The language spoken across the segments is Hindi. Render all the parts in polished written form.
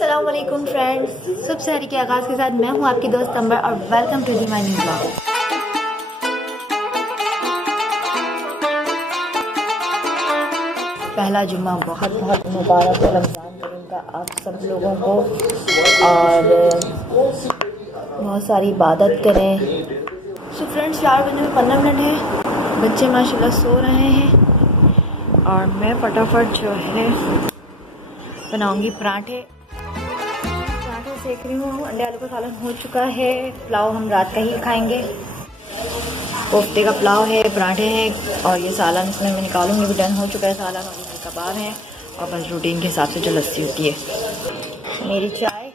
अस्सलाम वालेकुम फ्रेंड्स, सुबह सहरी के आगाज़ के साथ मैं हूं आपकी दोस्त अंबर और welcome to the my new blog. पहला जुम्मा बहुत बहुत मुबारक है रमज़ान करीम का आप सब लोगों को, और बहुत सारी इबादत करें। सो फ्रेंड्स 4:15 है, बच्चे माशाल्लाह सो रहे हैं और मैं फटाफट जो है बनाऊंगी पराठे सेक रही हूँ। अंडे आलू का सालन हो चुका है, पुलाव हम रात का ही खाएंगे। कोफ्ते का पुलाव है, पराठे हैं और ये सालन इसमें मैं निकालूंगी। भी डन हो चुका है सालन, और ये कबाब है और बस रूटीन के हिसाब से जो लस्सी होती है। मेरी चाय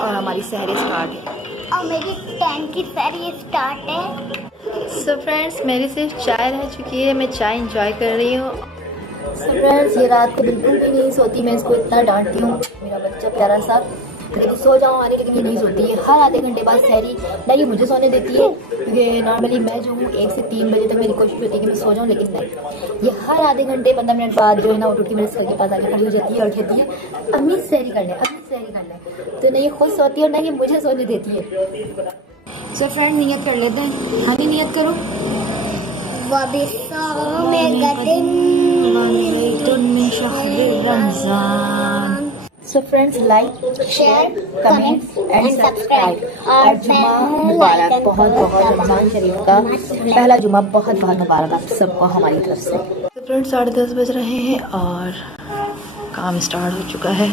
और हमारी सहरी स्टार्ट है और मेरी 10 की सहरी स्टार्ट है। सो फ्रेंड्स मेरी सिर्फ चाय रह चुकी है, मैं चाय इंजॉय कर रही हूँ। सो फ्रेंड्स ये रात को बिल्कुल भी नहीं सोती, मैं इसको इतना डांटती हूँ, मेरा बच्चा प्यारा सा, लेकिन सो जाऊँ आने, लेकिन ये नहीं सोती है। हर आधे घंटे बाद सहरी नहीं, ये मुझे सोने देती है क्योंकि नॉर्मली मैं जो हूँ 1 से 3 बजे तक मेरी कोशिश होती है कि मैं सो जाऊँ, लेकिन नहीं, ये हर आधे घंटे 15 मिनट बाद जो है ना उठ के मेरे सर के पास आके खड़ी हो जाती है और कहती है अम्मी सहरी कर ले, अम्मी सहरी कर ले। तो नहीं खुद सोती है और नहीं मुझे सोने देती है। सो फ्रेंड नियत कर लेते हैं, हाँ नियत करो। So friends, like, share, comment and subscribe। और जुम्मा मुबारक, बहुत बहुत रमजान शरीफ का पहला जुम्मा बहुत बहुत मुबारक आप सबको हमारी तरफ से। तो फ्रेंड्स 10:30 बज रहे हैं और काम स्टार्ट हो चुका है।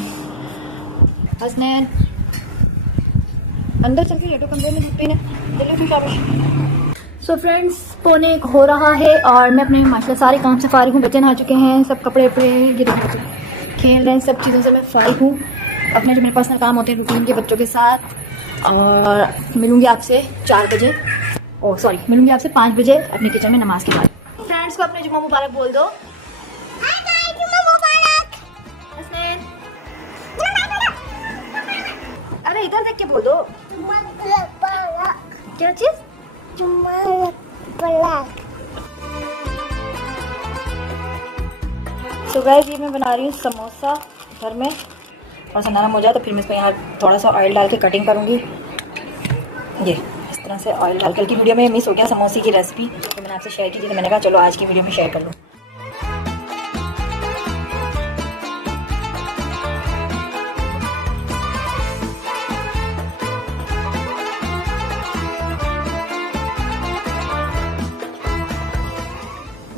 हसनैन अंदर चल के लेटो कमरे में, धूप में। सो फ्रेंड्स 1:45 हो रहा है और मैं अपने माशाल्लाह सारे काम से फारिग हूँ। बच्चे नहा चुके हैं, सब कपड़े वपड़े ये खेल रहे हैं, सब चीज़ों से मैं फारिग हूँ। अपने जो मेरे पर्सनल काम होते हैं रूटीन के बच्चों के साथ, और मिलूंगी आपसे 4 बजे, ओह सॉरी मिलूंगी आपसे 5 बजे अपने किचन में नमाज के बाद। फ्रेंड्स को अपने जुम्मा मुबारक बोल दो। अरे इधर देख के बोल दो। क्या चीज? तो गाइस ये मैं बना रही हूँ समोसा घर में, और नरम हो जाए तो फिर मैं इसमें यहाँ थोड़ा सा ऑयल डाल के कटिंग करूँगी। ये इस तरह से ऑयल डाल कर की वीडियो में मिस हो गया समोसे की रेसिपी, तो मैंने आपसे शेयर की थी, तो मैंने कहा चलो आज की वीडियो में शेयर कर लूँ।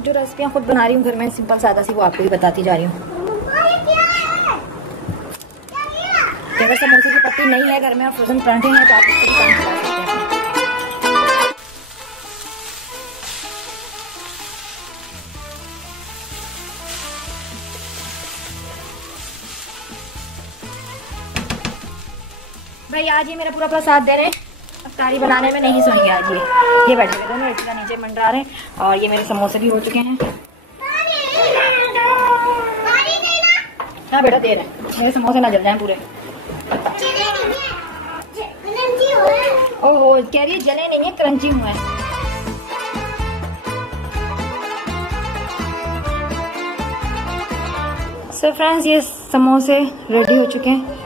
जो रेसिपियाँ खुद बना रही हूँ घर में सिंपल सादा सी, वो आपको भी बताती जा रही हूँ। अगर समोसे की पत्ती नहीं है घर में और फ्रोजन पराठे हैं तो आप इसको भी काम चला सकते हैं। भाई आज ये मेरा पूरा साथ दे रहे हैं, अफ्तारी बनाने में नहीं सोएंगे आज। ये बैठे हुए दोनों इतना नीचे मंडरा रहे हैं, और ये मेरे समोसे भी हो चुके हैं। हाँ बेटा दे रहे हैं, मेरे समोसे ना जल जाएं पूरे। ओहो कह रही है जले नहीं है, क्रंची हुए हैं। सो फ्रेंड्स ये समोसे रेडी हो चुके हैं।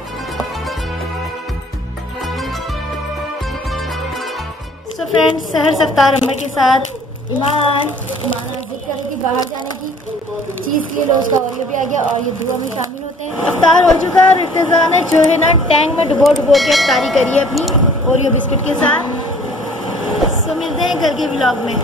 सो फ्रेंड्स सहर सफ्तार अम्बर के साथ ईमान जिद कर रही थी बाहर जाने की चीज़ के लिए, रोज़ का ओरियो भी आ गया और ये दुआ में शामिल होते हैं। अफ्तार हो चुका और इर्तिज़ा ने जो है ना टैंक में डुबो के अफ्तारी करी है अपनी ओरियो बिस्किट के साथ। सो मिलते हैं कल के व्लॉग में।